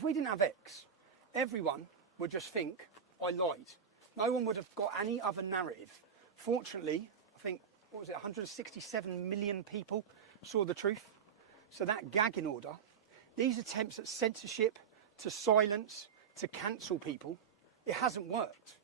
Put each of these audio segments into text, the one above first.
If we didn't have X, everyone would just think I lied. No one would have got any other narrative. Fortunately, I think, 167 million people saw the truth. So that gagging order, these attempts at censorship, to silence, to cancel people, it hasn't worked.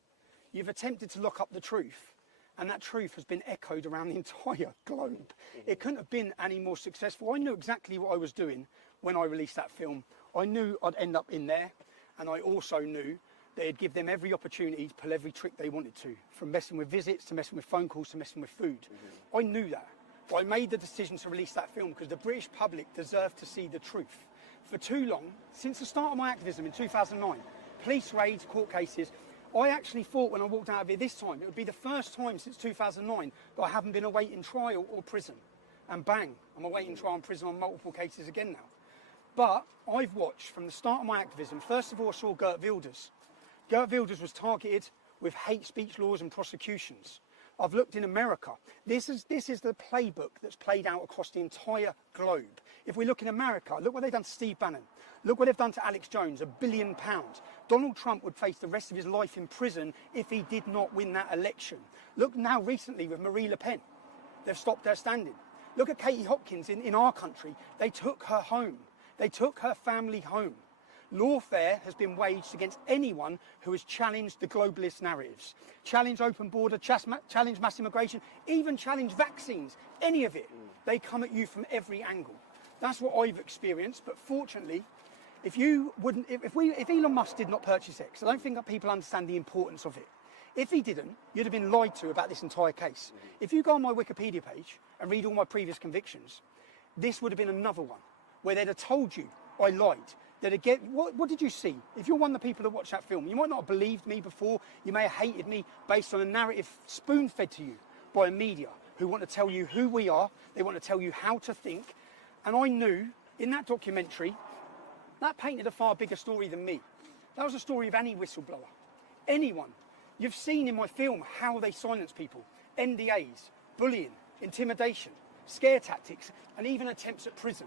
You've attempted to lock up the truth, and that truth has been echoed around the entire globe. It couldn't have been any more successful. I knew exactly what I was doing when I released that film. I knew I'd end up in there, and I also knew that it'd give them every opportunity to pull every trick they wanted to, from messing with visits, to messing with phone calls, to messing with food. I knew that. But I made the decision to release that film because the British public deserved to see the truth. For too long, since the start of my activism in 2009, police raids, court cases, I actually thought when I walked out of here this time, it would be the first time since 2009 that I haven't been awaiting trial or prison. And bang, I'm awaiting trial and prison on multiple cases again now. But I've watched from the start of my activism, first of all I saw Geert Wilders. Geert Wilders was targeted with hate speech laws and prosecutions. I've looked in America. This is the playbook that's played out across the entire globe. If we look in America, look what they've done to Steve Bannon. Look what they've done to Alex Jones, £1 billion. Donald Trump would face the rest of his life in prison if he did not win that election. Look now recently with Marie Le Pen. They've stopped her standing. Look at Katie Hopkins in our country. They took her home. They took her family home. Lawfare has been waged against anyone who has challenged the globalist narratives, challenged open border, challenged mass immigration, even challenged vaccines, any of it. They come at you from every angle. That's what I've experienced, but fortunately, if Elon Musk did not purchase X, I don't think that people understand the importance of it. If he didn't, you'd have been lied to about this entire case. If you go on my Wikipedia page and read all my previous convictions, this would have been another one where they'd have told you I lied. What did you see? If you're one of the people that watched that film, you might not have believed me before, you may have hated me based on a narrative spoon-fed to you by a media who want to tell you who we are, they want to tell you how to think. And I knew in that documentary, that painted a far bigger story than me. That was a story of any whistleblower, anyone. You've seen in my film how they silence people, NDAs, bullying, intimidation, scare tactics, and even attempts at prison.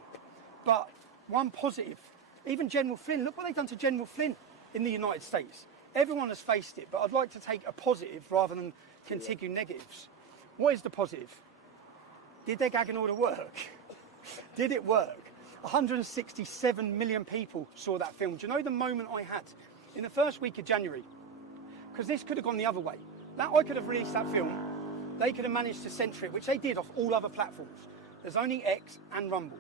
But one positive, even General Flynn, look what they've done to General Flynn in the United States. Everyone has faced it, but I'd like to take a positive rather than continue negatives. What is the positive? Did their gagging order work? Did it work? 167 million people saw that film. Do you know the moment I had in the first week of January? Because this could have gone the other way. I could have released that film. They could have managed to censor it, which they did off all other platforms. There's only X and Rumble.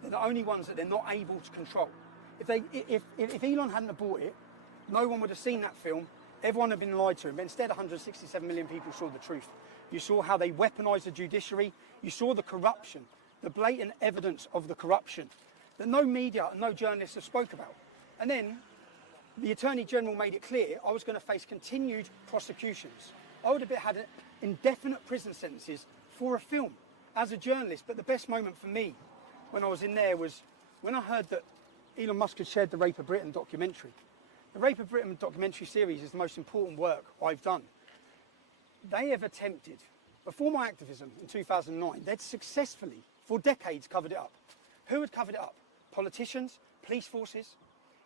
They're the only ones that they're not able to control. If Elon hadn't have bought it, no one would have seen that film. Everyone had been lied to. But instead, 167 million people saw the truth. You saw how they weaponised the judiciary. You saw the corruption, the blatant evidence of the corruption that no media and no journalists have spoke about. And then the Attorney General made it clear I was going to face continued prosecutions. I would have had indefinite prison sentences for a film as a journalist. But the best moment for me when I was in there was when I heard that Elon Musk had shared the Rape of Britain documentary. The Rape of Britain documentary series is the most important work I've done. They have attempted, before my activism in 2009, they'd successfully, for decades, covered it up. Who had covered it up? Politicians, police forces.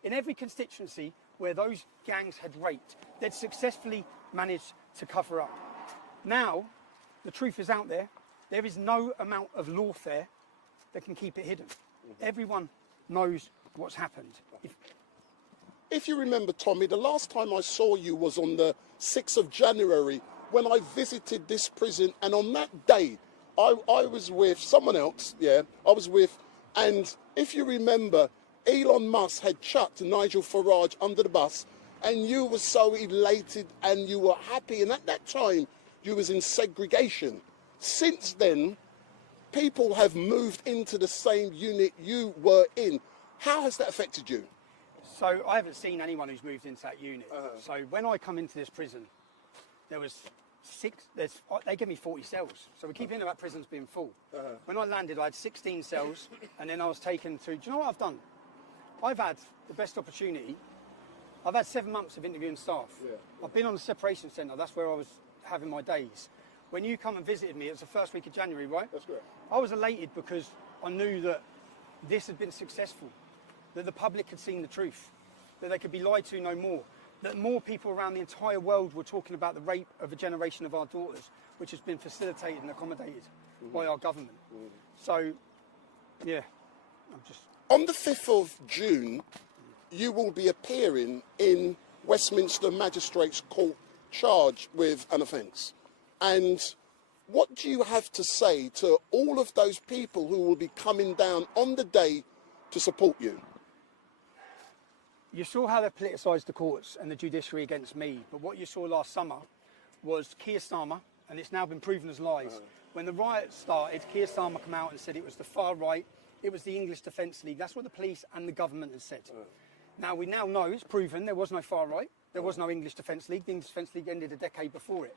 In every constituency where those gangs had raped, they'd successfully managed to cover up. Now, the truth is out there. There is no amount of lawfare that can keep it hidden. Everyone knows what's happened. If you remember, Tommy, the last time I saw you was on the 6th of January when I visited this prison, and on that day I was with someone else, and if you remember, Elon Musk had chucked Nigel Farage under the bus, and you were so elated and you were happy, and at that time you was in segregation. Since then, people have moved into the same unit you were in. How has that affected you? So I haven't seen anyone who's moved into that unit. So when I come into this prison, there was they gave me 40 cells. So we keep hearing about prisons being full. When I landed, I had 16 cells, and then I was taken to, do you know what I've done? I've had the best opportunity. I've had 7 months of interviewing staff. I've been on the separation centre. That's where I was having my days. When you come and visited me, it was the first week of January, right? That's correct. I was elated because I knew that this had been successful, that the public had seen the truth. that they could be lied to no more, that more people around the entire world were talking about the rape of a generation of our daughters, which has been facilitated and accommodated by our government. So, yeah, I'm just... On the 5th of June, you will be appearing in Westminster Magistrates Court charged with an offence. And what do you have to say to all of those people who will be coming down on the day to support you? You saw how they politicised the courts and the judiciary against me, but what you saw last summer was Keir Starmer, and it's now been proven as lies. When the riots started, Keir Starmer came out and said it was the far right, it was the English Defence League. That's what the police and the government has said. Now, we now know, it's proven, there was no far right, there was no English Defence League. The English Defence League ended a decade before it.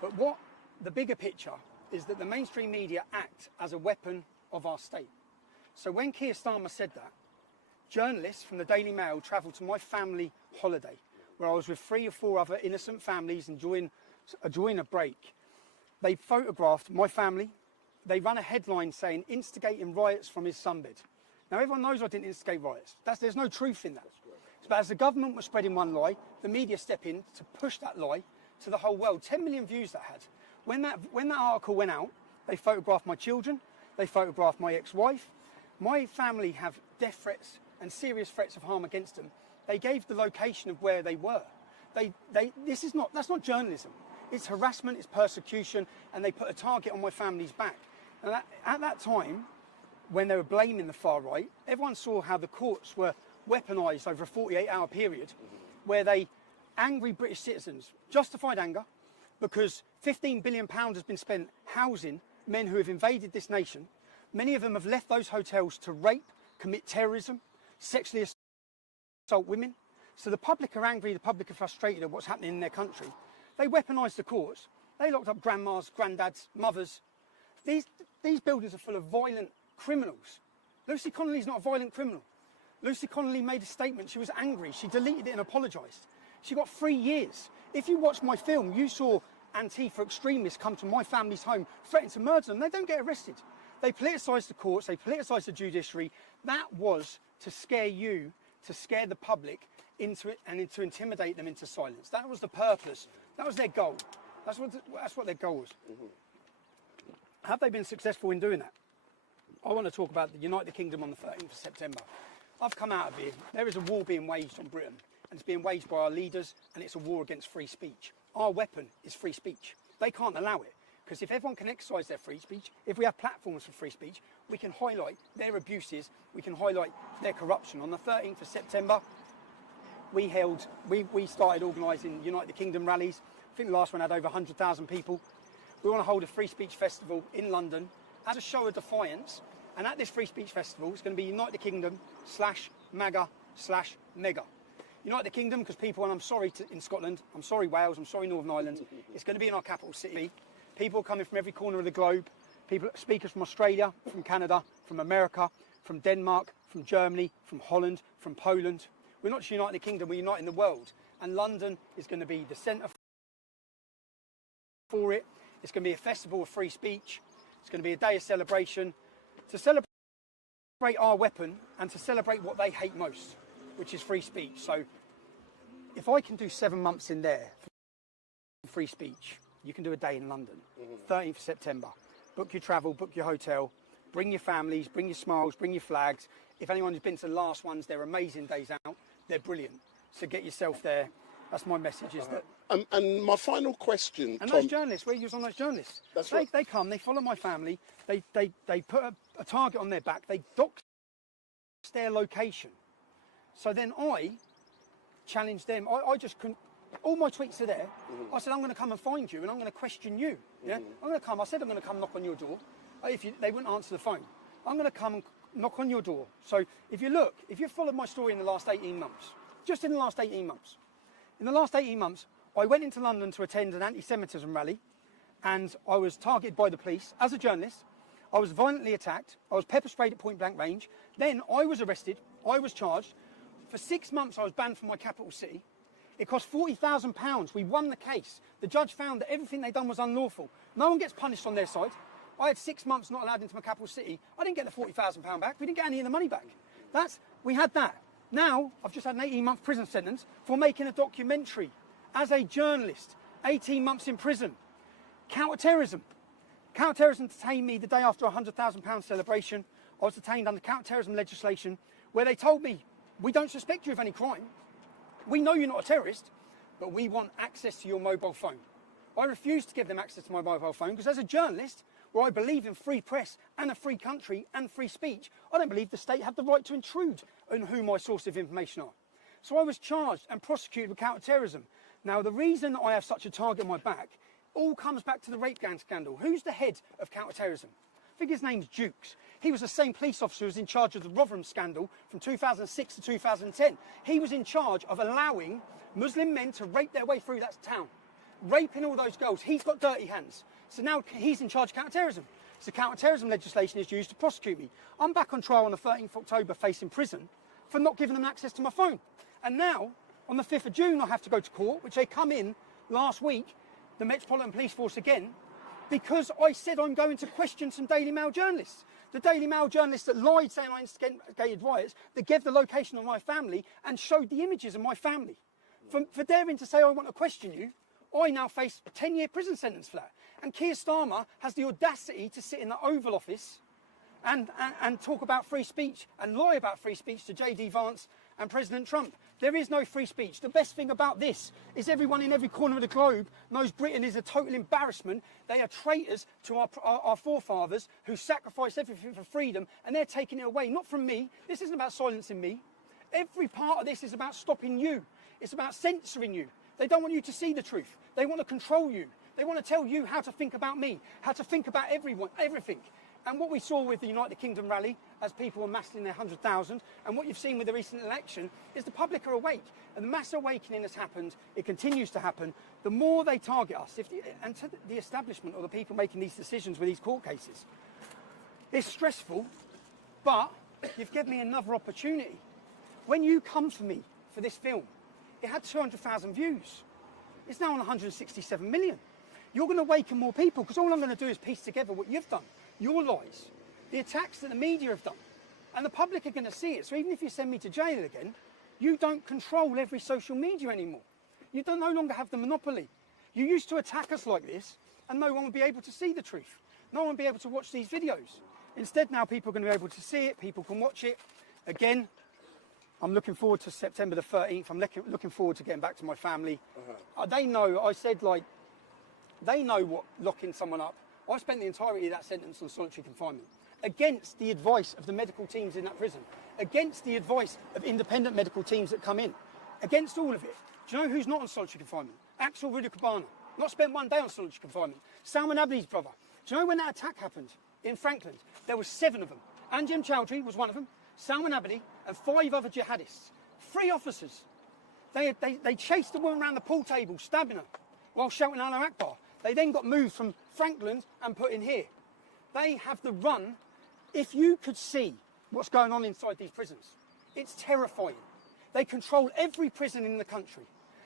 But what the bigger picture is that the mainstream media act as a weapon of our state. So when Keir Starmer said that, journalists from the Daily Mail travelled to my family holiday, where I was with 3 or 4 other innocent families enjoying a break. They photographed my family. They ran a headline saying, instigating riots from his sunbed. Now, everyone knows I didn't instigate riots. There's no truth in that. But as the government was spreading one lie, the media stepped in to push that lie to the whole world. 10 million views that had. When that article went out, they photographed my children. They photographed my ex-wife. My family have death threats and serious threats of harm against them. They gave the location of where they were. That's not journalism. It's harassment, it's persecution, and they put a target on my family's back. And at that time, when they were blaming the far right, everyone saw how the courts were weaponised over a 48-hour period, where angry British citizens, justified anger, because £15 billion has been spent housing men who have invaded this nation. Many of them have left those hotels to rape, commit terrorism, sexually assault women. So the public are angry, the public are frustrated at what's happening in their country. They weaponised the courts. They locked up grandmas, granddads, mothers. These buildings are full of violent criminals. Lucy Connolly's not a violent criminal. Lucy Connolly made a statement. She was angry. She deleted it and apologised. She got 3 years. If you watched my film, you saw Antifa extremists come to my family's home, threaten to murder them. They don't get arrested. They politicised the courts. They politicised the judiciary. That was to scare you, to scare the public into it, and to intimidate them into silence. That was the purpose. That was their goal. That's what their goal was. Have they been successful in doing that? I want to talk about the United Kingdom on the 13th of September. I've come out of here. There is a war being waged on Britain, and it's being waged by our leaders, and it's a war against free speech. Our weapon is free speech. They can't allow it, because if everyone can exercise their free speech, if we have platforms for free speech, we can highlight their abuses, we can highlight their corruption. On the 13th of September, we started organising United Kingdom rallies. I think the last one had over 100,000 people. We want to hold a free speech festival in London as a show of defiance. And at this free speech festival, it's going to be United Kingdom /MAGA/mega. United Kingdom, because people, and I'm sorry in Scotland, I'm sorry Wales, I'm sorry Northern Ireland, it's going to be in our capital city. People coming from every corner of the globe, speakers from Australia, from Canada, from America, from Denmark, from Germany, from Holland, from Poland. We're not just uniting the kingdom, we're uniting the world. And London is going to be the centre for it. It's going to be a festival of free speech. It's going to be a day of celebration. To celebrate our weapon and to celebrate what they hate most, which is free speech. So if I can do 7 months in there for free speech, you can do a day in London, 13th of September. Book your travel, book your hotel, bring your families, bring your smiles, bring your flags. If anyone's been to the last ones, they're amazing days out. They're brilliant. So get yourself there. That's my message. Is that. And my final question, and Tom, those journalists, where you was on those journalists, That's right. They come, they follow my family, they put a target on their back, they dox their location. So then I challenged them. I just couldn't. All my tweets are there. I said, I'm going to come and find you and I'm going to question you. Yeah, I'm going to come. I said, I'm going to come knock on your door. They wouldn't answer the phone. I'm going to come and knock on your door. So if you followed my story in the last 18 months, just in the last 18 months, in the last 18 months, I went into London to attend an anti-Semitism rally, and I was targeted by the police as a journalist. I was violently attacked. I was pepper sprayed at point blank range. Then I was arrested. I was charged. For 6 months, I was banned from my capital city. It cost £40,000. We won the case. The judge found that everything they'd done was unlawful. No one gets punished on their side. I had 6 months not allowed into my capital city. I didn't get the £40,000 back. We didn't get any of the money back. We had that. Now, I've just had an 18-month prison sentence for making a documentary as a journalist. 18 months in prison. Counter-terrorism. Counter-terrorism detained me the day after a £100,000 celebration. I was detained under counter-terrorism legislation where they told me, we don't suspect you of any crime. We know you're not a terrorist, but we want access to your mobile phone. I refused to give them access to my mobile phone because as a journalist, where I believe in free press and a free country and free speech, I don't believe the state had the right to intrude on who my source of information are. So I was charged and prosecuted with counter-terrorism. Now, the reason I have such a target on my back all comes back to the rape gang scandal. Who's the head of counter-terrorism? I think his name's Dukes. He was the same police officer who was in charge of the Rotherham scandal from 2006 to 2010. He was in charge of allowing Muslim men to rape their way through that town, raping all those girls. He's got dirty hands. So now he's in charge of counter-terrorism. So counter-terrorism legislation is used to prosecute me. I'm back on trial on the 13th of October facing prison for not giving them access to my phone. And now, on the 5th of June, I have to go to court, which they come in last week, the Metropolitan Police Force again, because I said I'm going to question some Daily Mail journalists. The Daily Mail journalists that lied saying I instigated riots, that gave the location of my family and showed the images of my family. For daring to say I want to question you, I now face a 10-year prison sentence for that. And Keir Starmer has the audacity to sit in the Oval Office and talk about free speech and lie about free speech to J.D. Vance and President Trump. There is no free speech. The best thing about this is everyone in every corner of the globe knows Britain is a total embarrassment. They are traitors to our forefathers who sacrificed everything for freedom, and they're taking it away. Not from me. This isn't about silencing me. Every part of this is about stopping you. It's about censoring you. They don't want you to see the truth. They want to control you. They want to tell you how to think about me, how to think about everyone, everything. And what we saw with the United Kingdom rally, as people were massed in their 100,000, and what you've seen with the recent election, is the public are awake. And the mass awakening has happened. It continues to happen. The more they target us, and to the establishment or the people making these decisions with these court cases, it's stressful, but you've given me another opportunity. When you come for me for this film, it had 200,000 views. It's now on 167 million. You're going to awaken more people, because all I'm going to do is piece together what you've done. Your lies, the attacks that the media have done, and the public are going to see it. So even if you send me to jail again, you don't control every social media anymore. You no longer have the monopoly. You used to attack us like this, and no one would be able to see the truth. No one would be able to watch these videos. Instead, now people are going to be able to see it. People can watch it. Again, I'm looking forward to September the 13th. I'm looking forward to getting back to my family. They know, I said, like, they know what locking someone up. I spent the entirety of that sentence on solitary confinement, against the advice of the medical teams in that prison, against the advice of independent medical teams that come in, against all of it. Do you know who's not on solitary confinement? Axel Rudakabana, not spent one day on solitary confinement. Salman Abdi's brother. Do you know when that attack happened in Frankland? There were 7 of them. Anjem Chowdhury was one of them, Salman Abdi, and 5 other jihadists. 3 officers. They chased the woman around the pool table, stabbing her, while shouting Allah Akbar. They then got moved from Frankland and put in here. They have the run. If you could see what's going on inside these prisons, it's terrifying. They control every prison in the country.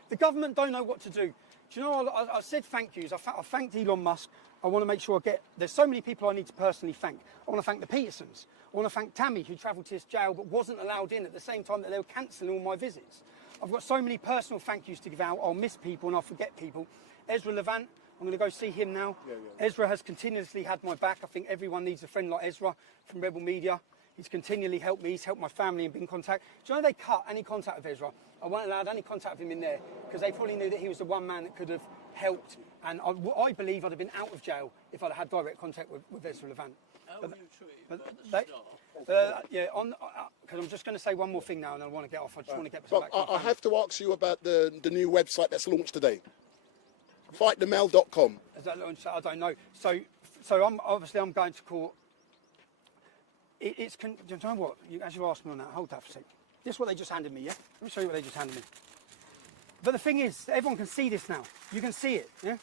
The government don't know what to do. Do you know, I said thank yous. I thanked Elon Musk. I want to make sure there's so many people I need to personally thank. I want to thank the Petersons. I want to thank Tammy, who travelled to this jail but wasn't allowed in at the same time that they were cancelling all my visits. I've got so many personal thank yous to give out. I'll miss people and I'll forget people. Ezra Levant, I'm going to go see him now. Yeah. Ezra has continuously had my back. I think everyone needs a friend like Ezra from Rebel Media. He's continually helped me. He's helped my family and been in contact. Do you know they cut any contact with Ezra? I wasn't allowed any contact with him in there because they probably knew that he was the one man that could have helped. And I believe I'd have been out of jail if I'd had direct contact with Ezra Levant. How were you treated by the staff? Because I'm just going to say one more thing now and I want to get off. I just want to get back to my I have to ask you about the new website that's launched today. FightTheMail.com. Is that launched? I don't know. So I'm going to court. Do you know what? As you asked me on that, hold that for a sec. This is what they just handed me, yeah? Let me show you what they just handed me. But the thing is, everyone can see this now. You can see it, yeah?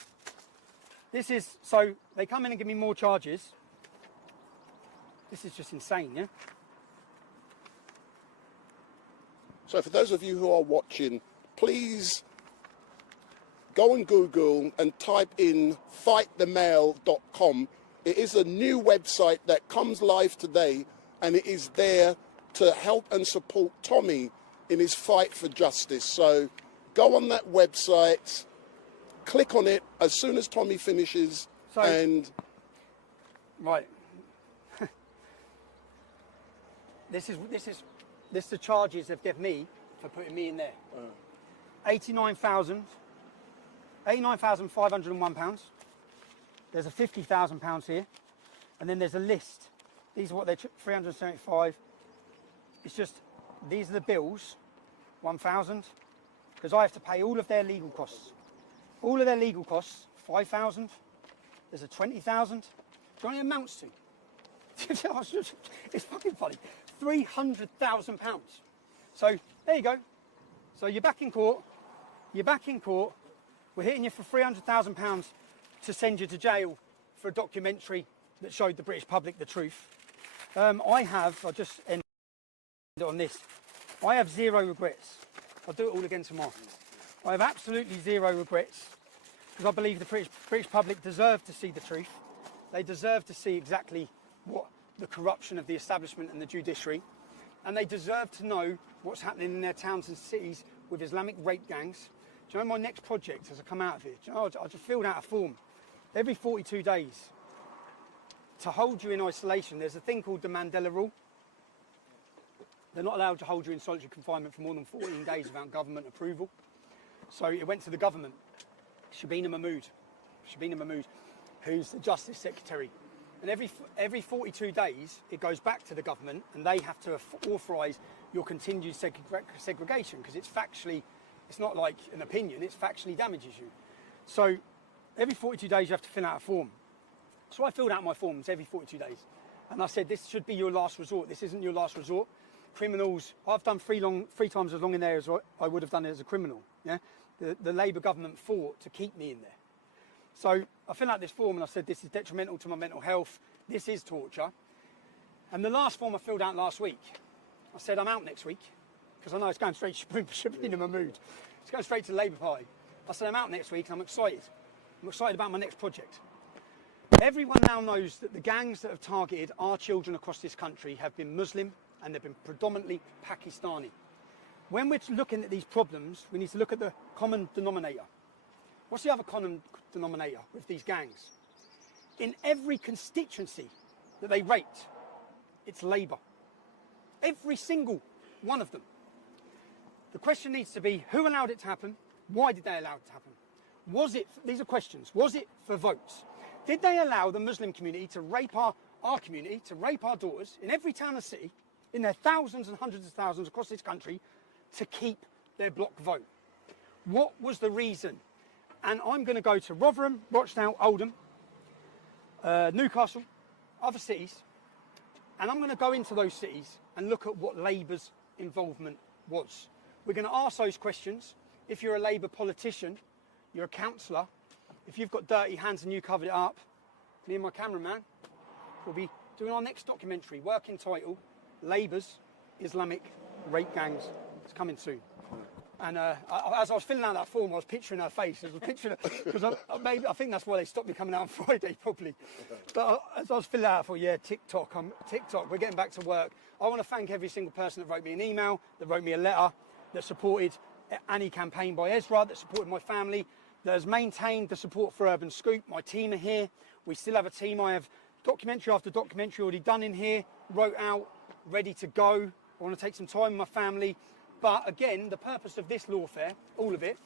This is, so they come in and give me more charges. This is just insane, yeah? So for those of you who are watching, please go on Google and type in FightTheMail.com. It is a new website that comes live today, and it is there to help and support Tommy in his fight for justice. So go on that website, click on it as soon as Tommy finishes, and... Right. This is the charges they've given me for putting me in there. £89,501. There's a £50,000 here, and then there's a list. These are what they're 375. It's just these are the bills, 1,000, because I have to pay all of their legal costs. All of their legal costs, 5,000. There's a 20,000. Do you know what it amounts to? It's fucking funny. £300,000. So there you go. So you're back in court. You're back in court. We're hitting you for £300,000 to send you to jail for a documentary that showed the British public the truth. I'll just end on this. I have zero regrets. I'll do it all again tomorrow. I have absolutely zero regrets because I believe the British public deserve to see the truth. They deserve to see exactly what the corruption of the establishment and the judiciary, and they deserve to know what's happening in their towns and cities with Islamic rape gangs. Do you know my next project as I come out of it? Do you know, I just filled out a form every 42 days to hold you in isolation. There's a thing called the Mandela Rule. They're not allowed to hold you in solitary confinement for more than 14 days without government approval. So it went to the government. Shabina Mahmood, who's the Justice Secretary. And every 42 days, it goes back to the government and they have to authorise your continued segregation because it's factually, it's not like an opinion, it factually damages you. So every 42 days you have to fill out a form. So I filled out my forms every 42 days. And I said, this should be your last resort. This isn't your last resort. Criminals, I've done three times as long in there as I would have done as a criminal. Yeah, the Labour government fought to keep me in there. So I filled out this form and I said, this is detrimental to my mental health. This is torture. And the last form I filled out last week, I said, I'm out next week. Because I know it's going straight to Shabina Mahmood. It's going straight to the Labour Party. I said, I'm out next week and I'm excited. I'm excited about my next project. Everyone now knows that the gangs that have targeted our children across this country have been Muslim and they've been predominantly Pakistani. When we're looking at these problems, we need to look at the common denominator. What's the other common denominator with these gangs? In every constituency that they raped, it's Labour. Every single one of them. The question needs to be, who allowed it to happen? Why did they allow it to happen? Was it, these are questions, was it for votes? Did they allow the Muslim community to rape our community, to rape our daughters in every town and city, in their thousands and hundreds of thousands across this country, to keep their block vote? What was the reason? And I'm going to go to Rotherham, Rochdale, Oldham, Newcastle, other cities, and I'm going to go into those cities and look at what Labour's involvement was. We're going to ask those questions. If you're a Labour politician, you're a councillor, if you've got dirty hands and you covered it up, me and my cameraman will be doing our next documentary, working title, Labour's Islamic Rape Gangs. It's coming soon. And as I was filling out that form, I was picturing her face. I was picturing her, because I think that's why they stopped me coming out on Friday, probably. But as I was filling out, I thought, yeah, TikTok, we're getting back to work. I want to thank every single person that wrote me an email, that wrote me a letter, that supported Annie campaign by Ezra, that supported my family, that has maintained the support for Urban Scoop. My team are here. We still have a team. I have documentary after documentary already done in here, wrote out, ready to go. I want to take some time with my family. But again, the purpose of this lawfare, all of it,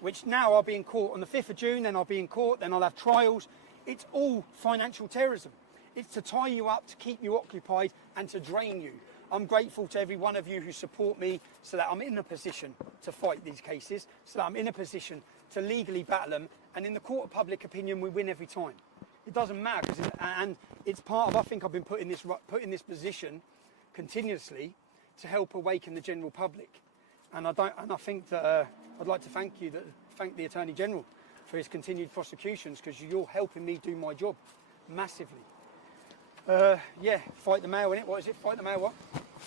which now I'll be in court on the 5th of June, then I'll be in court, then I'll have trials. It's all financial terrorism. It's to tie you up, to keep you occupied and to drain you. I'm grateful to every one of you who support me so that I'm in a position to fight these cases, so that I'm in a position to legally battle them. And in the court of public opinion, we win every time. It doesn't matter, and it's part of, I think I've been put in this position continuously to help awaken the general public. And I think that I'd like to thank the Attorney General for his continued prosecutions, because you're helping me do my job massively. Yeah, Fight the Mail, innit? What is it? Fight the Mail what?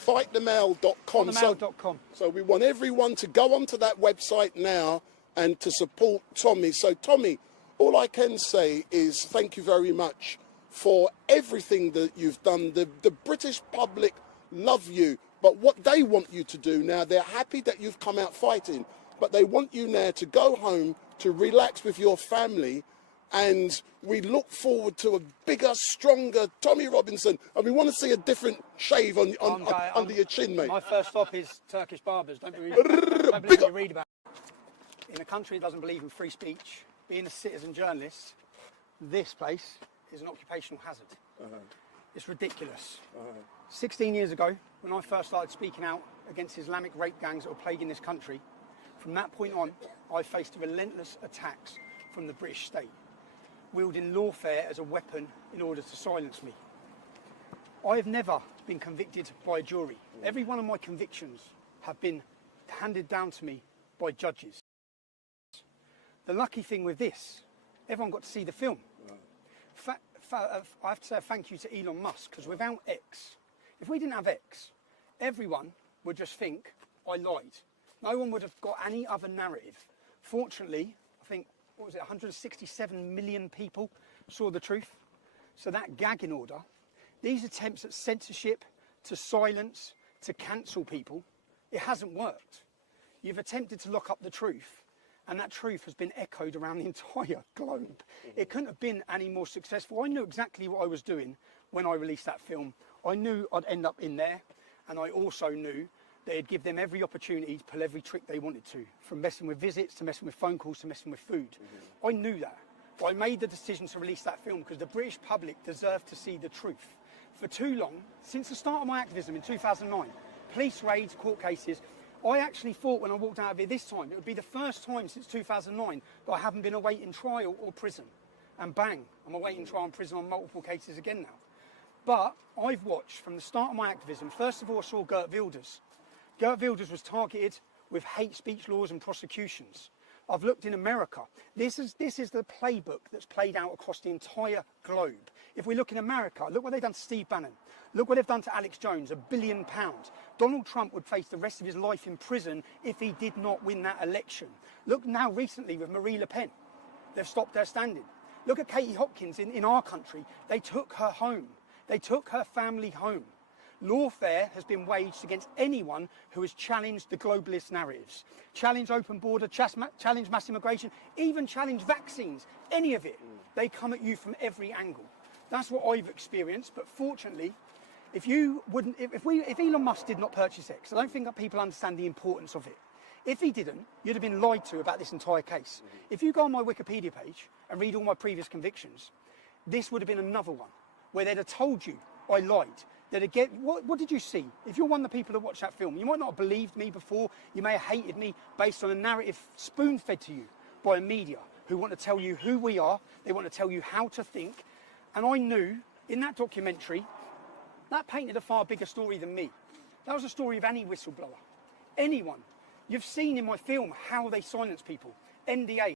FightTheMail.com. FightTheMail.com. So we want everyone to go onto that website now and to support Tommy. So Tommy, all I can say is thank you very much for everything that you've done. The British public love you, But what they want you to do now, they're happy that you've come out fighting, but they want you now to go home, to relax with your family, and we look forward to a bigger, stronger Tommy Robinson, and we want to see a different shave under your chin, mate. My first stop is Turkish barbers. Don't believe what you read about. In a country that doesn't believe in free speech, being a citizen journalist, this place is an occupational hazard. It's ridiculous. 16 years ago, when I first started speaking out against Islamic rape gangs that were plaguing this country, from that point on, I faced relentless attacks from the British state, wielding lawfare as a weapon in order to silence me. I have never been convicted by a jury. Every one of my convictions have been handed down to me by judges. The lucky thing with this, everyone got to see the film. I have to say a thank you to Elon Musk, because without X, if we didn't have X, everyone would just think I lied. No one would have got any other narrative. Fortunately, I think, 167 million people saw the truth. So that gagging order, these attempts at censorship, to silence, to cancel people, it hasn't worked. You've attempted to lock up the truth, and that truth has been echoed around the entire globe. It couldn't have been any more successful. I knew exactly what I was doing when I released that film. I knew I'd end up in there, and I also knew that it'd give them every opportunity to pull every trick they wanted to, from messing with visits, to messing with phone calls, to messing with food. I knew that. But I made the decision to release that film because the British public deserved to see the truth. For too long, since the start of my activism in 2009, police raids, court cases, I actually thought when I walked out of here this time, it would be the first time since 2009 that I haven't been awaiting trial or prison. And bang, I'm awaiting trial and prison on multiple cases again now. But I've watched from the start of my activism, first of all I saw Geert Wilders. Geert Wilders was targeted with hate speech laws and prosecutions. I've looked in America. This is the playbook that's played out across the entire globe. If we look in America, look what they've done to Steve Bannon. Look what they've done to Alex Jones, £1 billion. Donald Trump would face the rest of his life in prison if he did not win that election. Look now recently with Marie Le Pen. They've stopped her standing. Look at Katie Hopkins in our country. They took her home. They took her family home. Lawfare has been waged against anyone who has challenged the globalist narratives, challenged open border, challenged mass immigration, even challenged vaccines, any of it. They come at you from every angle. That's what I've experienced, but fortunately, if Elon Musk did not purchase X, I don't think that people understand the importance of it. If he didn't, you'd have been lied to about this entire case. If you go on my Wikipedia page and read all my previous convictions, this would have been another one where they'd have told you I lied. What did you see? If you're one of the people that watched that film, you might not have believed me before. You may have hated me based on a narrative spoon-fed to you by a media who want to tell you who we are. They want to tell you how to think. And I knew in that documentary, that painted a far bigger story than me. That was a story of any whistleblower, anyone. You've seen in my film how they silence people. NDA,